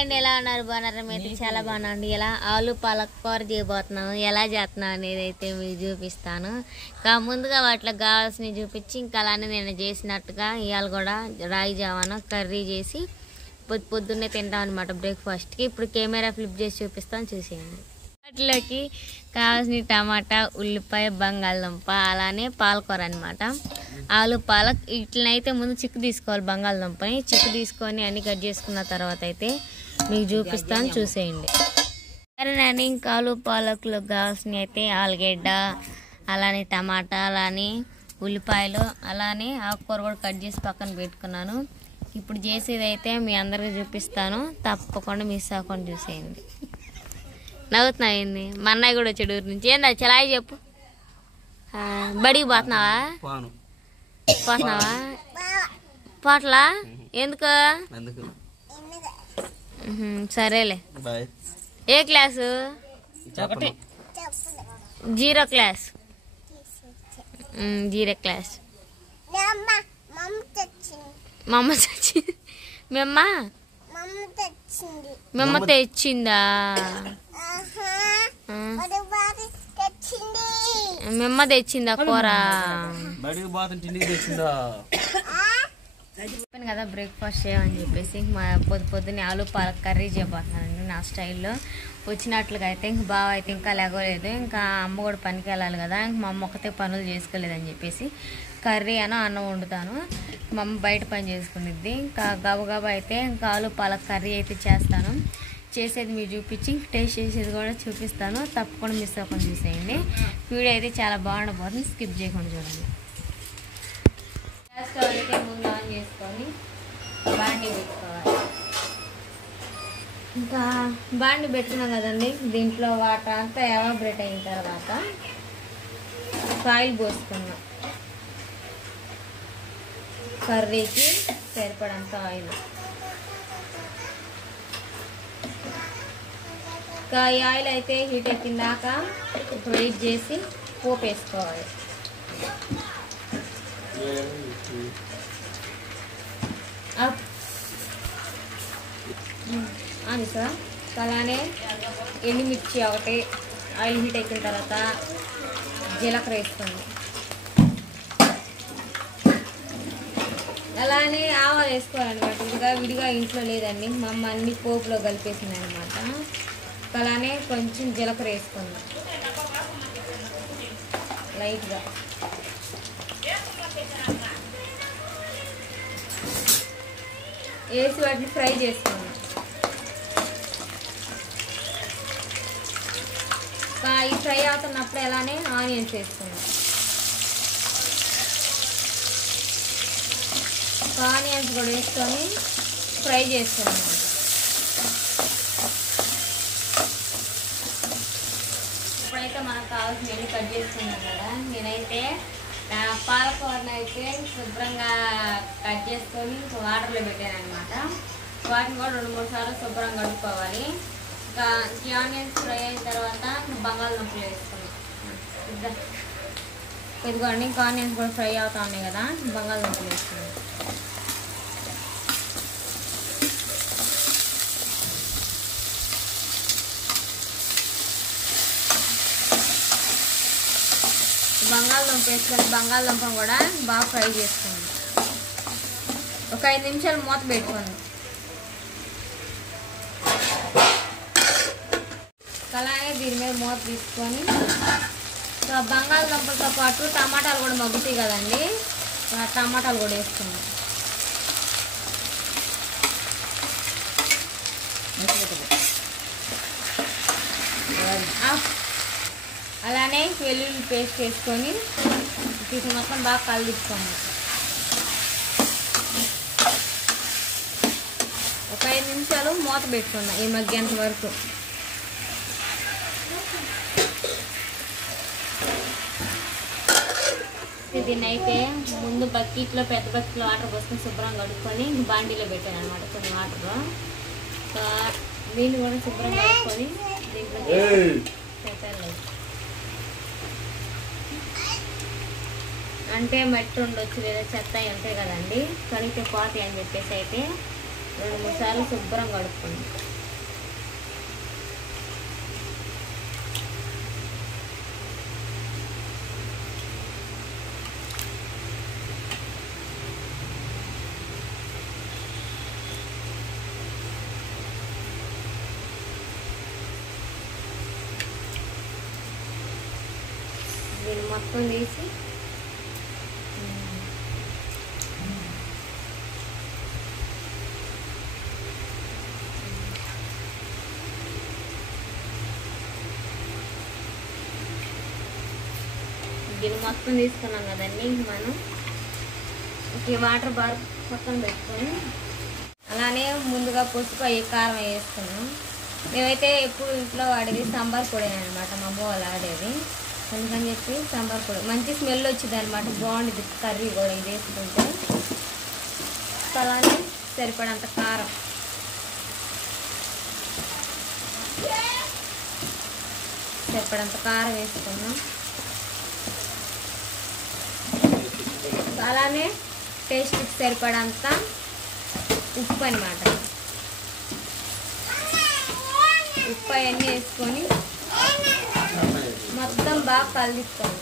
అండి, ఎలా ఉన్నారు? బాగున్నారా? మీరు చాలా బాగున్నాండి. ఎలా ఆలు పాలక్ కూర చేయబోతున్నాను, ఎలా చేస్తున్నాను అనేది అయితే మీకు చూపిస్తాను. ఇంకా ముందుగా వాటిలో కావాల్సినవి చూపించి ఇంకా అలానే నేను చేసినట్టుగా ఇవాళ కూడా రాగి జావాను కర్రీ చేసి పొద్దున్నే తింటాం అనమాట బ్రేక్ఫాస్ట్కి. ఇప్పుడు కెమెరా ఫ్లిప్ చేసి చూపిస్తాను, చూసేయండి. వాటిలోకి కావాల్సిన టమాటా, ఉల్లిపాయ, బంగాళదుంప, అలానే పాలకూర అనమాట. ఆలు పాలక్ ఇట్లనైతే ముందు చిక్కు తీసుకోవాలి. బంగాళదుంపని చిక్కు తీసుకొని అన్ని కట్ చేసుకున్న తర్వాత అయితే మీకు చూపిస్తాను, చూసేయండి. సరేనండి, ఇంకా ఆలు పాలకులకు కావాల్సినవి అయితే ఆలుగడ్డ, అలానే టమాటా, అలానే ఉల్లిపాయలు, అలానే ఆకుకూర కూడా కట్ చేసి పక్కన పెట్టుకున్నాను. ఇప్పుడు చేసేది అయితే మీ అందరికీ చూపిస్తాను, తప్పకుండా మిస్ అవ్వకుండా చూసేయండి. నవ్వుతున్నాయింది మా అన్నయ్య కూడా వచ్చాడు ఊరి నుంచి. ఏందా చలాయి చెప్పు. బడికి పోతున్నావా? పోట్లా? ఎందుకు? సరేలే. ఏ క్లాసు? 0 క్లాస్. 0 క్లాస్. మా అమ్మ తెచ్చింది. మీ అమ్మ తెచ్చిందా? మీ అమ్మ తెచ్చిందా కూర? చెప్పాను కదా బ్రేక్ఫాస్ట్ చేయమని చెప్పేసి. మా పొద్దున్నే ఆలు పాలక్ కర్రీ చేయబోతున్నానండి నా స్టైల్లో. వచ్చినట్లుగా అయితే ఇంక బావ అయితే ఇంకా లేగలేదు. ఇంకా అమ్మ కూడా పనికి వెళ్ళాలి కదా, ఇంక మా అమ్మ ఒక్కతే పనులు చేసుకోలేదని చెప్పేసి కర్రీ అన్నం వండుతాను. మా అమ్మ బయట పని చేసుకునిద్ది. ఇంకా గబగబా అయితే ఇంకా ఆలు పాలక్ కర్రీ అయితే చేస్తాను. చేసేది మీరు చూపించి టేస్ట్ చేసేది కూడా చూపిస్తాను, తప్పకుండా మిస్ అవ్వకుండా చూసేయండి. వీడియో అయితే చాలా బాగుండబోతుంది, స్కిప్ చేయకుండా చూడండి. గ్యాస్ స్టవ్ అయితే ముందు ఆన్ చేసుకొని బాండి పెట్టుకోవాలి. ఇంకా బాండి పెట్టుకున్నాం కదండి, దీంట్లో వాటర్ అంతా ఎవాపరేట్ అయిన తర్వాత ఆయిల్ పోసుకున్నాం. కర్రీకి సరిపడంత ఆయిల్. ఇంకా ఈ ఆయిల్ అయితే హీట్ ఎక్కిందాక వెయిట్ చేసి పోపు వేసుకోవాలి. అది సార్ అలానే ఎండుమిర్చి ఒకటి ఆయిల్ హీట్ ఎక్కిన తర్వాత జీలకర్ర వేసుకోండి. అలానే ఆవాలు వేసుకోవాలన్నమాట. విడిగా ఇంట్లో లేదండి, మా అమ్మ అన్ని పోపులో కలిపేసింది అనమాట. అలానే కొంచెం జీలకర్ర వేసుకుందాం లైట్గా. వేసి వాటిని ఫ్రై చేసుకుందాం. ఈ ఫ్రై అవుతున్నప్పుడు అలానే ఆనియన్స్ వేసుకుందాం. ఆనియన్స్ కూడా వేసుకొని ఫ్రై చేసుకుందాం. ఇప్పుడైతే మనకు కావాల్సిన ఎన్ని కట్ చేసుకున్నాం కదా, నేనైతే పాలకూరను అయితే శుభ్రంగా కట్ చేసుకొని వాటర్లో పెట్టాను అనమాట. వాటిని కూడా 2-3 సార్లు శుభ్రంగా కడుక్కోవాలి. ఇంకా ఈ ఆనియన్స్ ఫ్రై అయిన తర్వాత బంగాళదుంపలు వేసుకున్నాం. ఇదిగోండి, ఇంకా ఆనియన్స్ కూడా ఫ్రై అవుతా ఉన్నాయి కదా, బంగాళదుంపలు వేసుకున్నాం. బంగాళదుంప వేసుకొని బంగాళదుంప కూడా బాగా ఫ్రై చేసుకోండి. ఒక 5 నిమిషాలు మూత పెట్టుకోండి. అలాగే దీని మీద మూత తీసుకొని బంగాళదుంపలతో పాటు టమాటాలు కూడా మగ్గుతాయి కదండి, టమాటాలు కూడా వేసుకుందాం. అలానే వెల్లుల్లి పేస్ట్ వేసుకొని ఇది మొత్తం బాగా కలిపించుకోండి. ఒక 5 నిమిషాలు మూత పెట్టుకుందాం ఈ మగ్గేంత వరకు. దీన్ని అయితే ముందు బకెట్లో, పెద్ద బకెట్లో వాటర్ పోసుకొని శుభ్రంగా కడుక్కొని బాండీలో పెట్టాను అనమాట. కొన్ని వాటర్ దీన్ని కూడా శుభ్రంగా కడుక్కొని దీంట్లో పెట్టాలి. అంటే మట్టి ఉండొచ్చు లేదా చెత్త ఉంటాయి కదండి, కడిగితే పోతాయి అని చెప్పేసి అయితే 2-3 సార్లు శుభ్రం కడుక్కోండి. దీన్ని మొత్తం తీసి దీన్ని మొత్తం తీసుకున్నాం కదండి. మనం ఈ వాటర్ బార్ పక్కన పెట్టుకొని అలానే ముందుగా పసుపు కారం వేసుకున్నాం. మేమైతే ఎప్పుడు ఇంట్లో వాడేది సాంబార్ పొడి అనమాట, మా అమ్మ వాళ్ళు ఆడేది. అందుకని చెప్పి సాంబార్ పొడి మంచి స్మెల్ వచ్చింది అనమాట, బాగుంటుంది కర్రీ కూడా ఇది వేసుకుంటే. అలానే సరిపడంత కారం, సరిపడంత కారం వేసుకున్నాం. అలానే టేస్ట్కి సరిపడంత ఉప్పు అనమాట. ఉప్పు అవన్నీ వేసుకొని మొత్తం బాగా కలిపిస్తాను.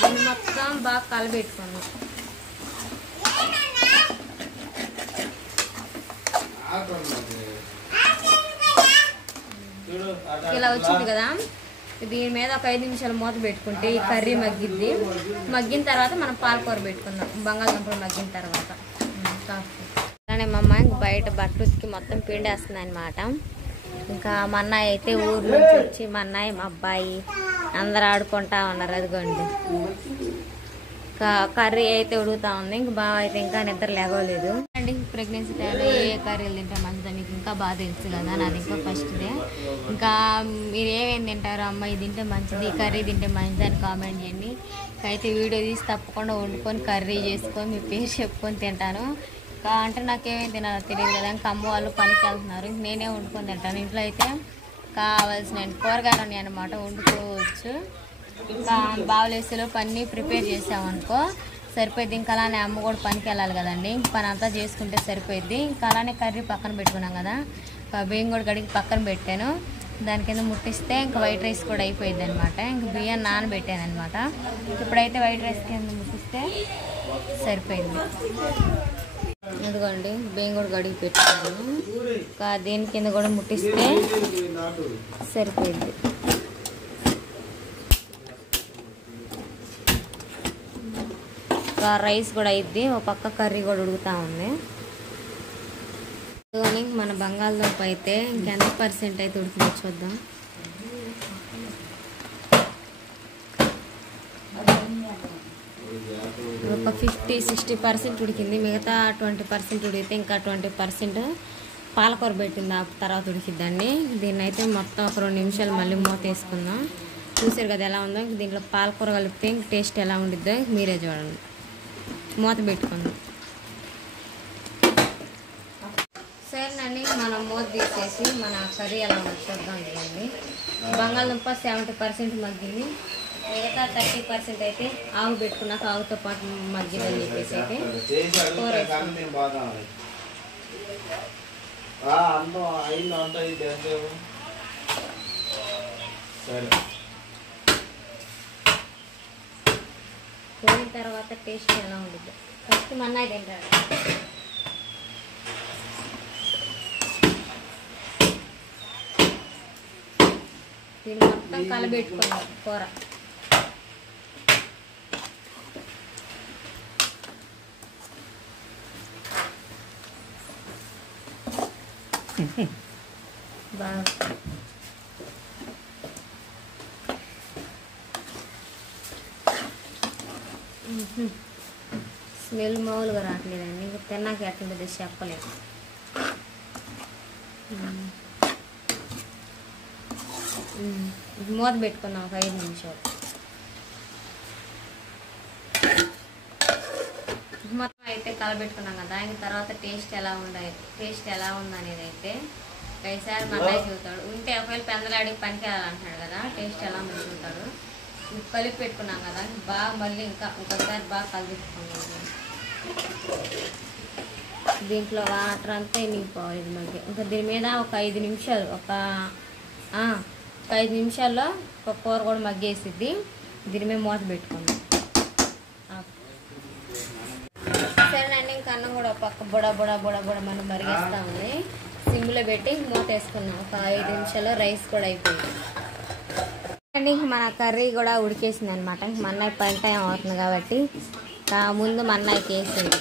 దీన్ని మొత్తం బాగా కలిపెట్టుకున్నాం. ఇలా వచ్చింది కదా, దీని మీద ఒక 5 నిమిషాలు మూత పెట్టుకుంటే ఈ కర్రీ మగ్గిద్ది. మగ్గిన తర్వాత మనం పాలకూర పెట్టుకుందాం, బంగాళదుంపలు మగ్గిన తర్వాత. అలానే మా అమ్మ ఇంక బయట బట్టలు ఉతికి మొత్తం పిండేస్తుంది అనమాట. ఇంకా మా అన్నయ్య అయితే ఊరు నుంచి వచ్చి మా అన్నయ్య మా అబ్బాయి అందరు ఆడుకుంటా ఉన్నారు. అదిగోండి కర్రీ అయితే ఉడుగుతా ఉంది. ఇంక బాగా అయితే ఇంకా నిద్ర లేవలేదు అండి. ప్రెగ్నెన్సీ టైంలో ఏ కర్రీలు తింటే మంచిదో మీకు ఇంకా బాగా తెలుసు కదా, నాది ఇంకా ఫస్ట్దే. ఇంకా మీరు ఏమేమి తింటారు, అమ్మ ఇది తింటే మంచిది, ఈ కర్రీ తింటే మంచిది అని కామెంట్ చేయండి. అయితే వీడియో తీసి తప్పకుండా వండుకొని కర్రీ చేసుకొని మీ పేరు చెప్పుకొని తింటాను. అంటే నాకేమేమి తినాలో తెలియదు కదా, ఇంకా అమ్మ వాళ్ళు పనికి వెళ్తున్నారు, నేనే వండుకొని తింటాను. ఇంట్లో అయితే కావాల్సిన కూరగాయలు ఉన్నాయి అన్నమాట, వండుకోవచ్చు. ఇంకా బావలేసేలో పని ప్రిపేర్ చేసామనుకో సరిపోద్ది. ఇంకా అలానే అమ్మ కూడా పనికి వెళ్ళాలి కదండి, పని అంతా చేసుకుంటే సరిపోద్ది. ఇంకా అలానే కర్రీ పక్కన పెట్టుకున్నాం కదా, బియ్యం కూడా కడిగి పక్కన పెట్టాను. దాని కింద ముట్టిస్తే ఇంకా వైట్ రైస్ కూడా అయిపోయింది అనమాట. ఇంక బియ్యం నానబెట్టాను అనమాట. ఇప్పుడైతే వైట్ రైస్ కింద ముట్టిస్తే సరిపోయింది. ఎందుకండి బియ్యం కూడా కడిగి పెట్టుకున్నాను, ఇంకా దీని కింద కూడా ముట్టిస్తే సరిపోయింది. రైస్ కూడా అయిద్ది, ఒక పక్క కర్రీ కూడా ఉడుకుతా ఉంది. మన బంగాళదుంప అయితే ఇంకెంత % అయితే ఉడికిందో చూద్దాం. ఒక 50-60% ఉడికింది. మిగతా 20% ఉడికితే ఇంకా 20% పాలకూర పెట్టింది, ఆ తర్వాత ఉడికిద్దండి. దీన్ని అయితే మొత్తం ఒక 2 నిమిషాలు మళ్ళీ మూత వేసుకుందాం. చూసారు కదా ఎలా ఉందో. దీంట్లో పాలకూర కలిపితే ఇంక టేస్ట్ ఎలా ఉండిద్దో మీరే చూడండి. మూత పెట్టుకుందాం. సరేనండి, మనం మూత తీసేసి మన కర్రీ ఎలా ఉందో చూద్దాం. చేయండి, బంగాళదుంప 70% మగ్గింది, మిగతా 30% అయితే ఆవు పెట్టుకున్నాక ఆవుతో పాటు మగ్గిందని చెప్పేసి అయితే కూర పోయిన తర్వాత టేస్ట్ ఎలా ఉంటుంది ఫస్ట్ మన్నాయి తింటాడు. దీన్ని మొత్తం కలబెట్టుకున్నాం కూర. బాగా స్మెల్ మామూలుగా రావట్లేదండి, ఇంకా తిన్నాక ఎట్లుంటుంది చెప్పలేదు. మూత పెట్టుకుందాం ఒక 5 నిమిషాలు. మొత్తం అయితే కలబెట్టుకున్నాం కదా, ఇంక తర్వాత టేస్ట్ ఎలా ఉందనేది అయితే ఈసారి మళ్ళీ చూస్తాడు. ఉంటే ఒకవేళ పెందలాడికి పనికి వెళ్ళాలంటున్నాడు కదా, టేస్ట్ ఎలా ఉందో చూస్తాడు. కలిపి పెట్టుకున్నాం కదా బాగా మళ్ళీ ఇంకోసారి బాగా కలిపిస్తున్నాం. దీంట్లో వాటర్ అంతా నింపుకోవాలి మళ్ళీ. ఇంకా దీని మీద ఒక 5 నిమిషాలు 5 నిమిషాల్లో ఒక కూర కూడా మగ్గేసిద్ది. దీని మీద మూత పెట్టుకుందాం. సరేనండి, ఇంకా అన్నం కూడా పక్క బుడ మనం మరిగేస్తా ఉంది. సిమ్లో పెట్టి మూత వేసుకున్నాం. ఒక 5 నిమిషాల్లో రైస్ కూడా అయిపోయింది అండి. మన కర్రీ కూడా ఉడికేసింది అనమాట. మన అన్నయ్య పని టైం అవుతుంది కాబట్టి ముందు మన అన్నయ్యకి వేసింది.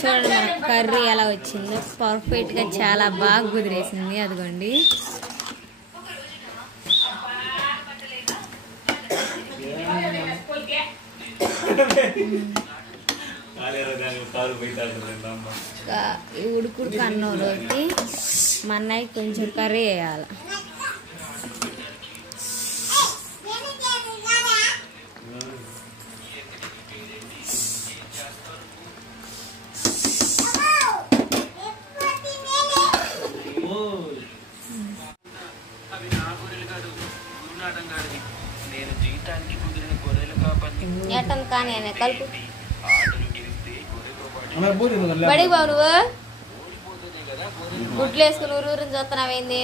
చూడండి మన కర్రీ ఎలా వచ్చిందో, పర్ఫెక్ట్గా చాలా బాగా కుదిరేసింది. అదిగోండి ఉడుకుడుకు అన్నంలోకి మా అన్నయ్య కొంచెం కర్రీ వేయాలి. ఏటం కానీ కలుపు బడికి బాబు నువ్వు గుడ్లు వేసుకుని ఊరూరిని చూస్తున్నావేంది?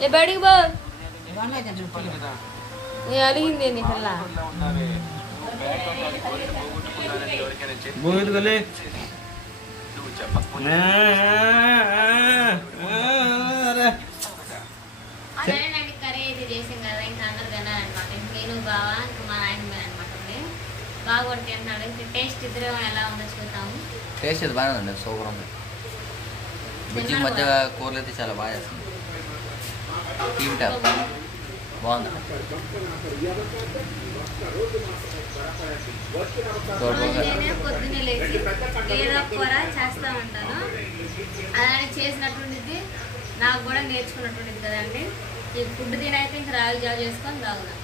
లే బడికి బాబు అలిగింది ఏంది పిల్ల? అదేనండి కర్రీ అయితే చేసాం కదా, ఇంకా అందరు తిన్నారనమాట. నేను బావా ఇంకా మా నాయన అనమాట. బాగా కొట్టి అంటున్నాడు. ఇంకా టేస్ట్ ఇద్దరు ఎలా ఉందో చూద్దాము. టేస్ట్ అయితే బాగానే ఉంది, సూపర్ ఉంది. బుజ్జి మధ్య కూరలు అయితే చాలా బాగా చేస్తుంది. టీమ్ టాప్ బాగుంది. పొద్దున్నే లేచి ఏదో కూర చేస్తా ఉంటాను. అలానే చేసినట్టుండిద్ది, నాకు కూడా నేర్చుకున్నట్టుండిద్ది కదండి. ఈ ఫుడ్ తినైతే ఇంకా రాగి జావ చేసుకొని తాగుదాం.